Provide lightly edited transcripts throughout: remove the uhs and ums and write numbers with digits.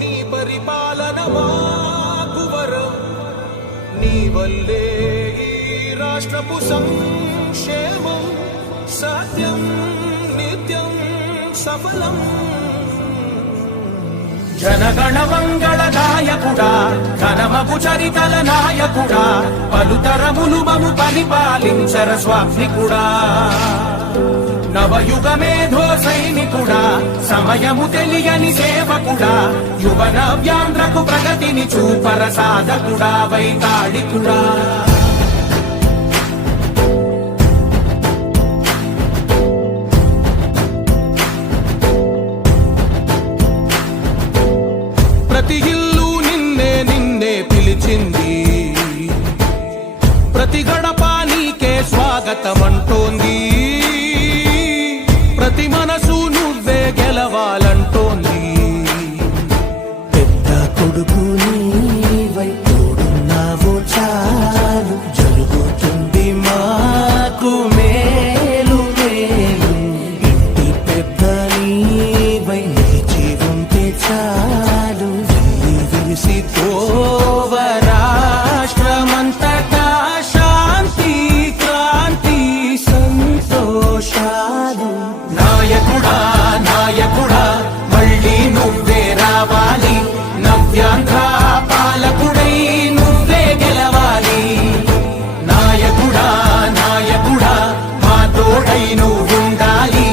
నీ పరిపాలన మాకు వరం నీ వల్లే ఈ రాష్ట్రపు సంక్షేమం సత్యం నిత్యం సఫలం జనగణ మంగళ నాయకుడా ఘనమగు చరితల నాయకుడా పలుతరములు మము పరిపాలించర స్వామికుడా నవయుగ మేధో సైనికుడా సమయము తెలియని సేవకుడా యువన వ్యాంధ్రకు ప్రగతిని చూపర సాధకుడా వైతాళికుడా ప్రతి ఇల్లు నిన్నే నిన్నే పిలిచింది ప్రతి గడప నీకే స్వాగతమంటోంది ప్రతి మనసు నువ్వే గెలవాలంటోంది పెద్ద కొడుకు నీవై తోడున్నావు చాలు జరుగుతుంది మాకు మేలు మేలు ఇంటి పెద్ద నీవై నిలిచి ఉంటే చాలు విరిసి తోవ రాష్ట్రమంతటా శాంతి క్రాంతి సంతోషాలు నాయకుడా నాయకుడా మళ్ళీ నువ్వే రావాలి నవ్యాంధ్ర పాలకుడై నువ్వే గెలవాలి నాయకుడా నాయకుడా మా తోడై నువ్వుండాలి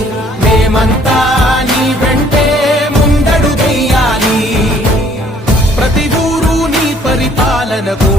మేమంతా నీ వెంటే ముందడుగెయ్యాలి ప్రతి ఊరు నీ పరిపాలనకు